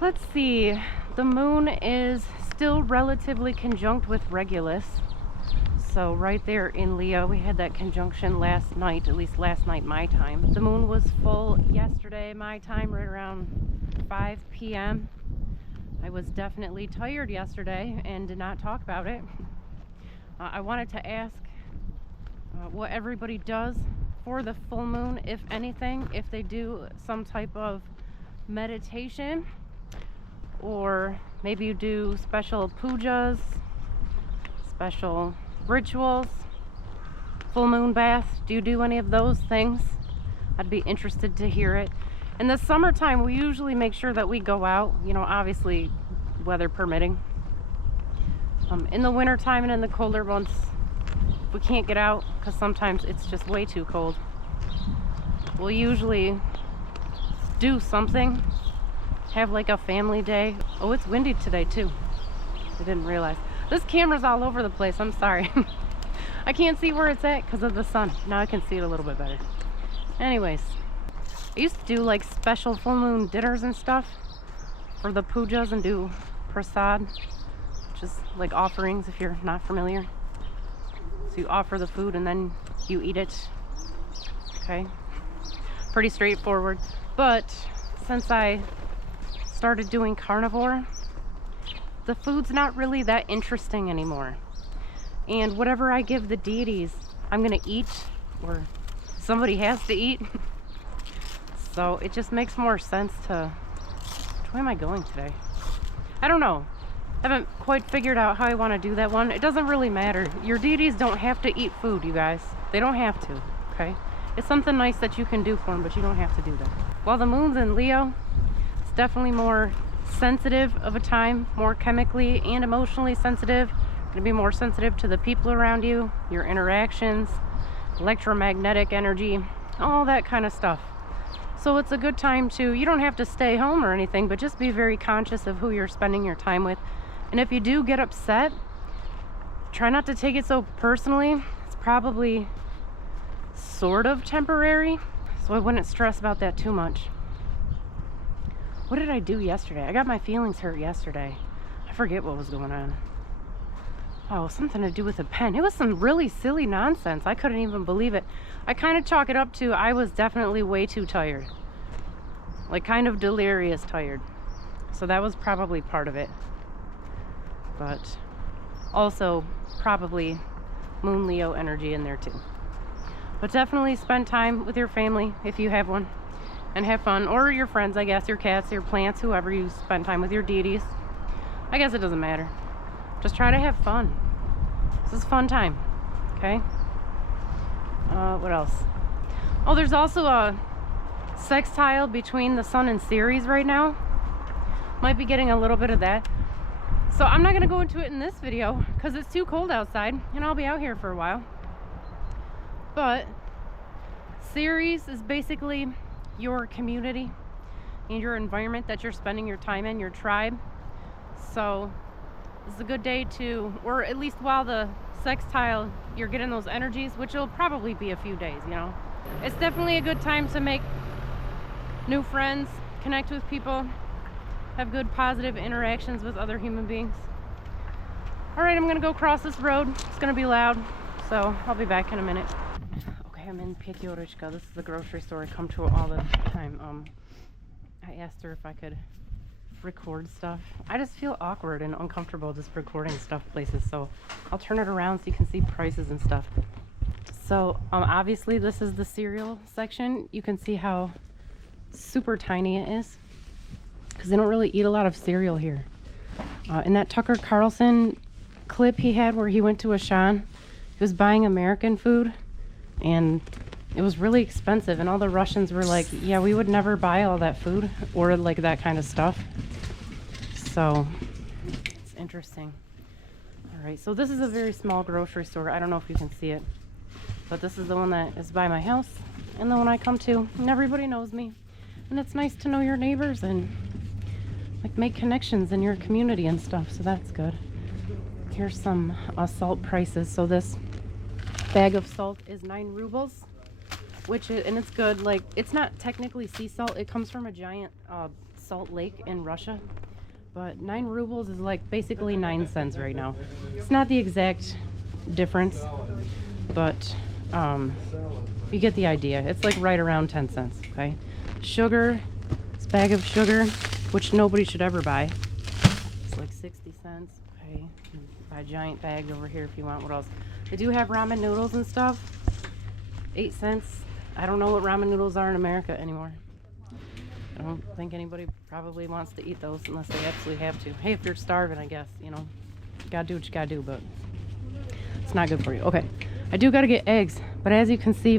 Let's see. The moon is still relatively conjunct with Regulus. So right there in Leo, we had that conjunction last night, at least last night my time. The moon was full yesterday my time, right around 5 p.m. I was definitely tired yesterday and did not talk about it. I wanted to ask what everybody does for the full moon, if anything, if they do some type of meditation, or maybe you do special pujas, special rituals, full moon bath. Do you do any of those things? I'd be interested to hear it. In the summertime, we usually make sure that we go out, you know, obviously weather permitting. In the wintertime and in the colder months, we can't get out because sometimes it's just way too cold. We'll usually do something, have like a family day. Oh, it's windy today too. I didn't realize. This camera's all over the place, I'm sorry. I can't see where it's at because of the sun. Now I can see it a little bit better. Anyways, I used to do like special full moon dinners and stuff for the pujas and do prasad, just like offerings if you're not familiar. So you offer the food and then you eat it. Okay, pretty straightforward. But since I started doing carnivore, the food's not really that interesting anymore. And whatever I give the deities, I'm gonna eat, or somebody has to eat. So it just makes more sense to, where am I going today? I don't know. I haven't quite figured out how I want to do that one. It doesn't really matter. Your deities don't have to eat food, you guys. They don't have to, okay? It's something nice that you can do for them, but you don't have to do that. While the moon's in Leo, it's definitely more sensitive of a time, more chemically and emotionally sensitive. Going to be more sensitive to the people around you, your interactions, electromagnetic energy, all that kind of stuff. So it's a good time to, you don't have to stay home or anything, but just be very conscious of who you're spending your time with. And if you do get upset, try not to take it so personally. It's probably sort of temporary, so I wouldn't stress about that too much. What did I do yesterday? I got my feelings hurt yesterday. I forget what was going on. Oh, something to do with a pen. It was some really silly nonsense. I couldn't even believe it. I kind of chalk it up to I was definitely way too tired. Like kind of delirious tired. So that was probably part of it. But also probably Moon Leo energy in there too. But definitely spend time with your family if you have one. And have fun. Or your friends, I guess. Your cats, your plants, whoever you spend time with, your deities. I guess it doesn't matter. Just try to have fun. This is fun time. Okay? What else? Oh, there's also a sextile between the sun and Ceres right now. Might be getting a little bit of that. So I'm not going to go into it in this video because it's too cold outside and I'll be out here for a while. But Ceres is basically your community and your environment that you're spending your time in, your tribe. So it's a good day to, or at least while the sextile, you're getting those energies, which will probably be a few days, you know. It's definitely a good time to make new friends, connect with people, have good positive interactions with other human beings. All right, I'm gonna go cross this road. It's gonna be loud, so I'll be back in a minute. Okay, I'm in Pyatyorochka. This is the grocery store I come to all the time. I asked her if I could record stuff. I just feel awkward and uncomfortable just recording stuff places, so I'll turn it around so you can see prices and stuff. So obviously this is the cereal section. You can see how super tiny it is because they don't really eat a lot of cereal here. In that Tucker Carlson clip he had where he went to Ashan, he was buying American food and it was really expensive, and all the Russians were like, yeah, we would never buy all that food or like that kind of stuff. So it's interesting. All right, so this is a very small grocery store. I don't know if you can see it, but this is the one that is by my house and the one I come to, and everybody knows me. And it's nice to know your neighbors and like make connections in your community and stuff, so that's good. Here's some salt prices. So this bag of salt is 9 rubles, which is, and it's good. Like, it's not technically sea salt. It comes from a giant Salt Lake in Russia. But 9 rubles is like basically 9 cents right now. It's not the exact difference, but you get the idea. It's like right around 10 cents, okay? Sugar, this bag of sugar, which nobody should ever buy. It's like 60 cents, okay? Buy giant bags over here if you want. What else? They do have ramen noodles and stuff. 8 cents. I don't know what ramen noodles are in America anymore. I don't think anybody probably wants to eat those unless they absolutely have to. Hey, if you're starving, I guess, you know, you gotta do what you gotta do, but it's not good for you. Okay, I do gotta get eggs, but as you can see,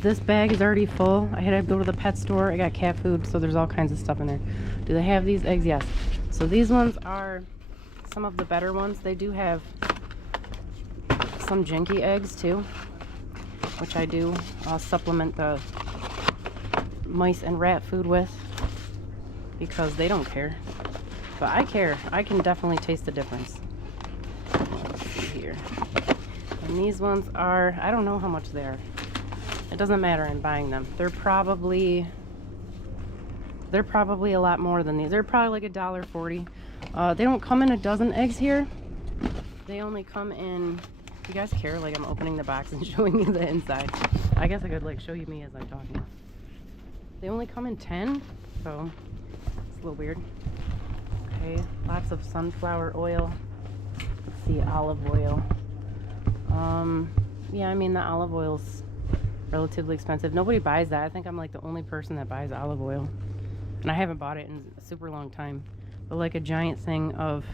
this bag is already full. I had to go to the pet store. I got cat food, so there's all kinds of stuff in there. Do they have these eggs? Yes. So these ones are some of the better ones. They do have some jinky eggs too, which I do supplement the mice and rat food with because they don't care, but I care. I can definitely taste the difference. Let's see here. And these ones are, I don't know how much they are. It doesn't matter in buying them. They're probably a lot more than these. They're probably like $1.40. They don't come in a dozen eggs here. They only come in, you guys care like I'm opening the box and showing you the inside? I guess I could like show you me as I'm talking. They only come in 10, so it's a little weird. Okay, lots of sunflower oil. Let's see, olive oil. Yeah, I mean the olive oil's relatively expensive. Nobody buys that. I think I'm like the only person that buys olive oil, and I haven't bought it in a super long time. But like a giant thing of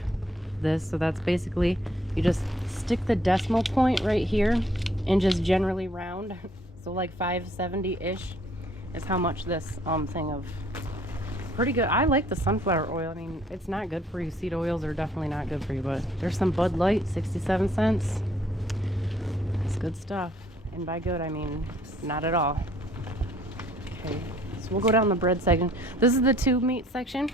this, so that's basically you just stick the decimal point right here and just generally round. So like 570-ish is how much this thing of, pretty good. I like the sunflower oil. I mean, it's not good for you. Seed oils are definitely not good for you, but there's some Bud Light, 67 cents. It's good stuff. And by good, I mean not at all. Okay, so we'll go down the bread section. This is the tube meat section.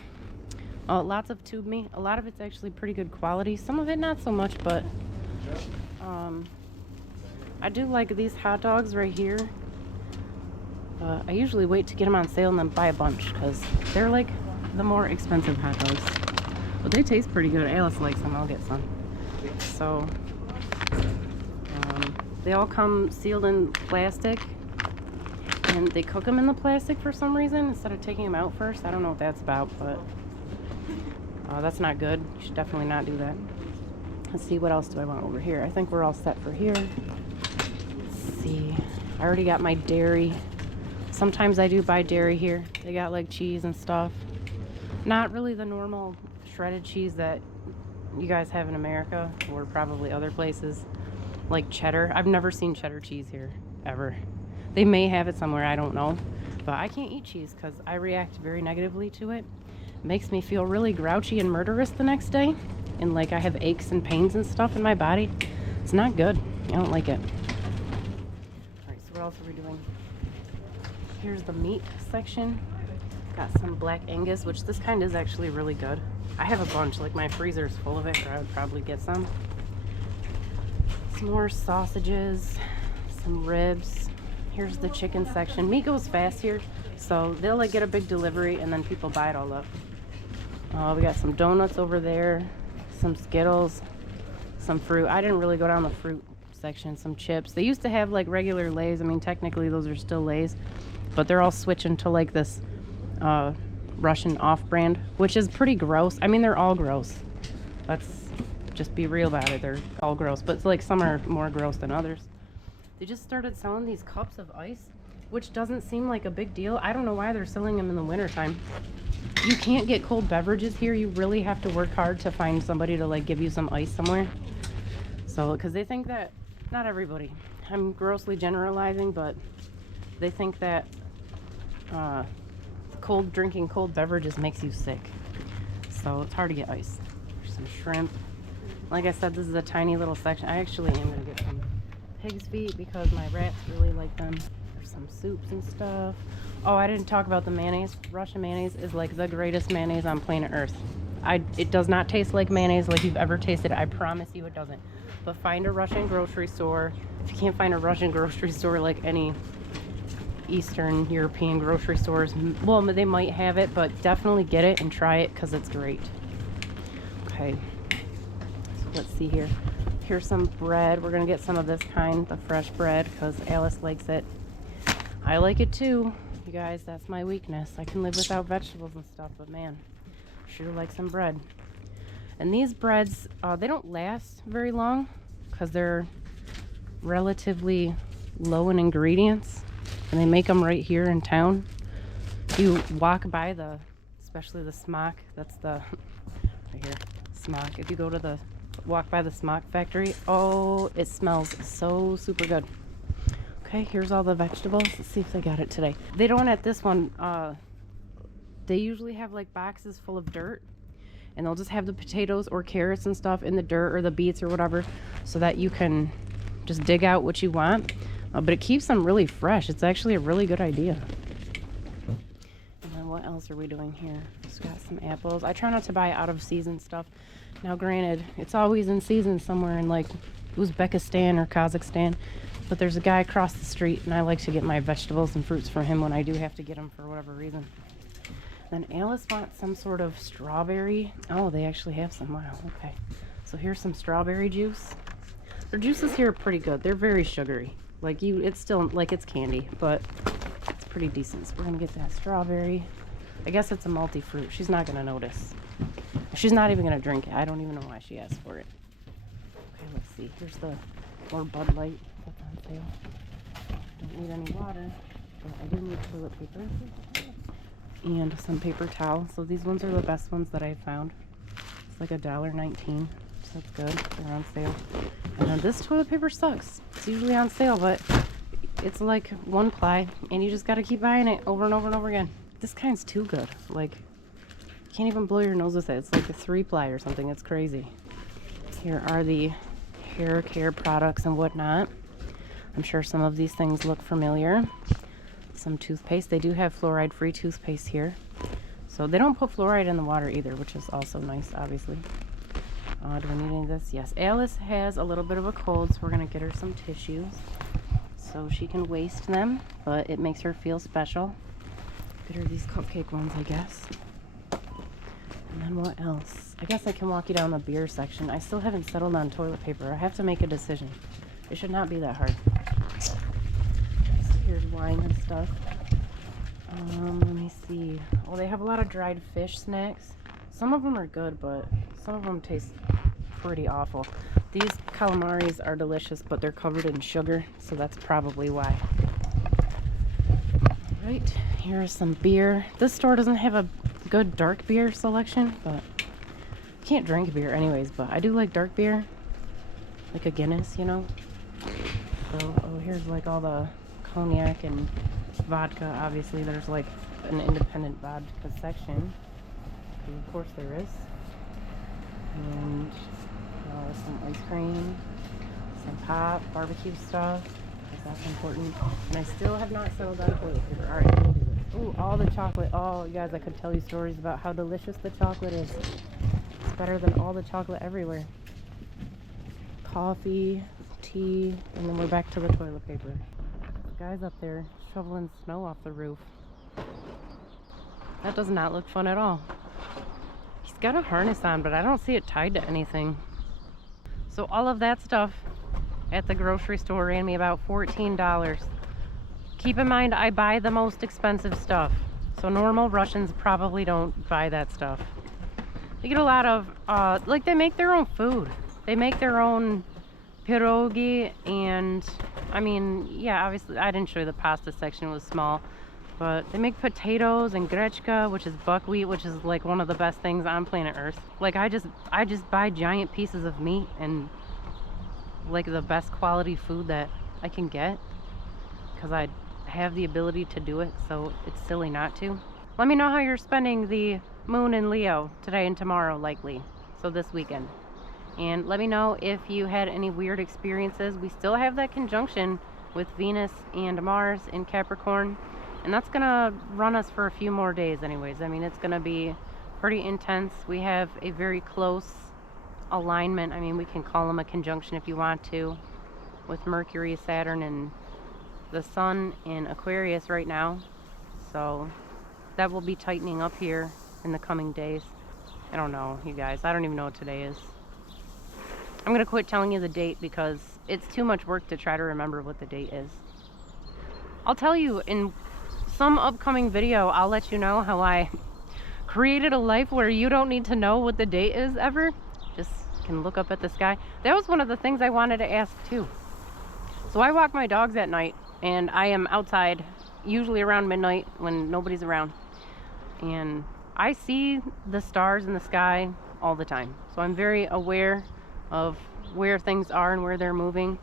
Lots of tube meat. A lot of it's actually pretty good quality. Some of it not so much, but I do like these hot dogs right here. I usually wait to get them on sale and then buy a bunch because they're like the more expensive hot dogs. But they taste pretty good. Alice likes them. I'll get some. So they all come sealed in plastic, and they cook them in the plastic for some reason instead of taking them out first. I don't know what that's about, but that's not good. You should definitely not do that. Let's see, what else do I want over here? I think we're all set for here. Let's see. I already got my dairy. Sometimes I do buy dairy here. They got like cheese and stuff. Not really the normal shredded cheese that you guys have in America or probably other places. Like cheddar. I've never seen cheddar cheese here, ever. They may have it somewhere, I don't know. But I can't eat cheese because I react very negatively to it. It makes me feel really grouchy and murderous the next day. And like I have aches and pains and stuff in my body. It's not good. I don't like it. Alright, so what else are we doing? Here's the meat section. Got some black Angus, which this kind is actually really good. I have a bunch, like my freezer's full of it, or I would probably get some. Some more sausages, some ribs. Here's the chicken section. Meat goes fast here, so they'll like get a big delivery and then people buy it all up. We got some donuts over there, some Skittles, some fruit. I didn't really go down the fruit section. Some chips. They used to have like regular Lay's. I mean, technically those are still Lay's, but they're all switching to like this Russian off-brand, which is pretty gross. I mean, they're all gross. Let's just be real about it. They're all gross, but it's like some are more gross than others. They just started selling these cups of ice, which doesn't seem like a big deal. I don't know why they're selling them in the wintertime. You can't get cold beverages here. You really have to work hard to find somebody to like give you some ice somewhere. So, because they think that, not everybody, I'm grossly generalizing, but they think that drinking cold beverages makes you sick. So it's hard to get ice. There's some shrimp. Like I said, this is a tiny little section. I actually am going to get some pig's feet because my rats really like them. There's some soups and stuff. Oh, I didn't talk about the mayonnaise. Russian mayonnaise is like the greatest mayonnaise on planet Earth. It does not taste like mayonnaise like you've ever tasted. I promise you it doesn't. But find a Russian grocery store. If you can't find a Russian grocery store like any Eastern European grocery stores. Well, they might have it, but definitely get it and try it because it's great. Okay, so let's see here. Here's some bread. We're gonna get some of this kind, the fresh bread, because Alice likes it. I like it too, you guys. That's my weakness. I can live without vegetables and stuff, but man, sure like some bread. And these breads, they don't last very long because they're relatively low in ingredients, and they make them right here in town. You walk by the, especially the smock, that's the, right here, smock. If you go to the, walk by the smock factory, oh, it smells so super good. Okay, here's all the vegetables. Let's see if they got it today. They don't at this one, they usually have like boxes full of dirt, and they'll just have the potatoes or carrots and stuff in the dirt, or the beets or whatever, so that you can just dig out what you want. But it keeps them really fresh. It's actually a really good idea. And then what else are we doing here? Just got some apples. I try not to buy out of season stuff. Now granted, it's always in season somewhere in like Uzbekistan or Kazakhstan, but there's a guy across the street, and I like to get my vegetables and fruits from him when I do have to get them for whatever reason. Then Alice wants some sort of strawberry. Oh, they actually have some. Wow, okay. So here's some strawberry juice. Their juices here are pretty good. They're very sugary. Like it's still like it's candy, but it's pretty decent. So we're gonna get that strawberry. I guess it's a multi-fruit. She's not gonna notice. She's not even gonna drink it. I don't even know why she asked for it. Okay, let's see. Here's the more Bud Light. That's on sale. Don't need any water, but I do need toilet paper. And some paper towel. So these ones are the best ones that I found. It's like $1.19, so that's good. They're on sale. And then this toilet paper sucks. It's usually on sale, but it's like 1 ply, and you just gotta keep buying it over and over and over again. This kind's too good. Like, you can't even blow your nose with it. It's like a 3 ply or something. It's crazy. Here are the hair care products and whatnot. I'm sure some of these things look familiar. Some toothpaste. They do have fluoride-free toothpaste here. So they don't put fluoride in the water either, which is also nice, obviously. Do we need any of this? Yes. Alice has a little bit of a cold, so we're going to get her some tissues so she can waste them, but it makes her feel special. Get her these cupcake ones, I guess. And then what else? I guess I can walk you down the beer section. I still haven't settled on toilet paper. I have to make a decision. It should not be that hard. Here's wine and stuff. Let me see. Oh, they have a lot of dried fish snacks. Some of them are good, but some of them taste pretty awful. These calamaris are delicious, but they're covered in sugar, so that's probably why. Alright, here's some beer. This store doesn't have a good dark beer selection, but I can't drink beer anyways, but I do like dark beer. Like a Guinness, you know? So, oh, here's like all the cognac and vodka. Obviously there's like an independent vodka section, and of course there is. And some ice cream, some pop, barbecue stuff, because that's important. And I still have not settled on toilet paper. Alright, we'll do this. Ooh, all the chocolate. Oh, you guys, I could tell you stories about how delicious the chocolate is. It's better than all the chocolate everywhere. Coffee, tea, and then we're back to the toilet paper. This guy's up there shoveling snow off the roof. That does not look fun at all. He's got a harness on, but I don't see it tied to anything. So all of that stuff at the grocery store ran me about $14. Keep in mind, I buy the most expensive stuff. So normal Russians probably don't buy that stuff. They get a lot of, like they make their own food. They make their own pierogi, and I mean, yeah, obviously I didn't show you the pasta section, it was small. But they make potatoes and grechka, which is buckwheat, which is like one of the best things on planet Earth. Like I just buy giant pieces of meat and like the best quality food that I can get, because I have the ability to do it, so it's silly not to. Let me know how you're spending the moon in Leo today and tomorrow, likely. So this weekend. And let me know if you had any weird experiences. We still have that conjunction with Venus and Mars in Capricorn. And that's gonna run us for a few more days anyways. I mean, it's gonna be pretty intense. We have a very close alignment. I mean, we can call them a conjunction if you want to, with Mercury, Saturn, and the sun in Aquarius right now, so that will be tightening up here in the coming days. I don't know, you guys. I don't even know what today is. I'm gonna quit telling you the date because it's too much work to try to remember what the date is. I'll tell you in some upcoming video. I'll let you know how I created a life where you don't need to know what the date is ever. Just can look up at the sky. That was one of the things I wanted to ask too. So I walk my dogs at night, and I am outside usually around midnight when nobody's around, and I see the stars in the sky all the time. So I'm very aware of where things are and where they're moving.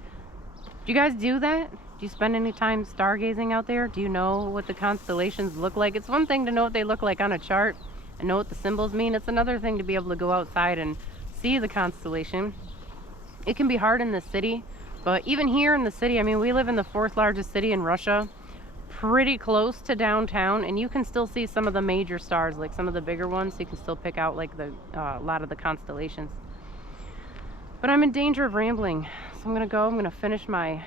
Do you guys do that? Do you spend any time stargazing out there? Do you know what the constellations look like? It's one thing to know what they look like on a chart and know what the symbols mean. It's another thing to be able to go outside and see the constellation. It can be hard in the city, but even here in the city, I mean, we live in the 4th largest city in Russia, pretty close to downtown, and you can still see some of the major stars, like some of the bigger ones. You can still pick out like a lot of the constellations. But I'm in danger of rambling, so I'm gonna finish my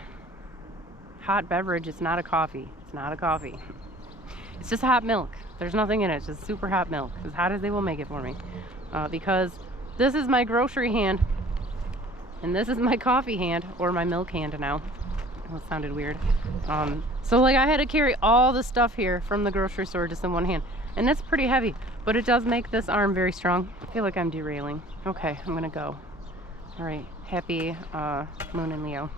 hot beverage. It's not a coffee. It's not a coffee. It's just hot milk. There's nothing in it. It's just super hot milk, as hot as they will make it for me. Because this is my grocery hand, and this is my coffee hand, or my milk hand now. Oh, it sounded weird. So like I had to carry all the stuff here from the grocery store just in one hand, and it's pretty heavy, but it does make this arm very strong. I feel like I'm derailing. Okay, I'm gonna go. All right, happy moon in Leo.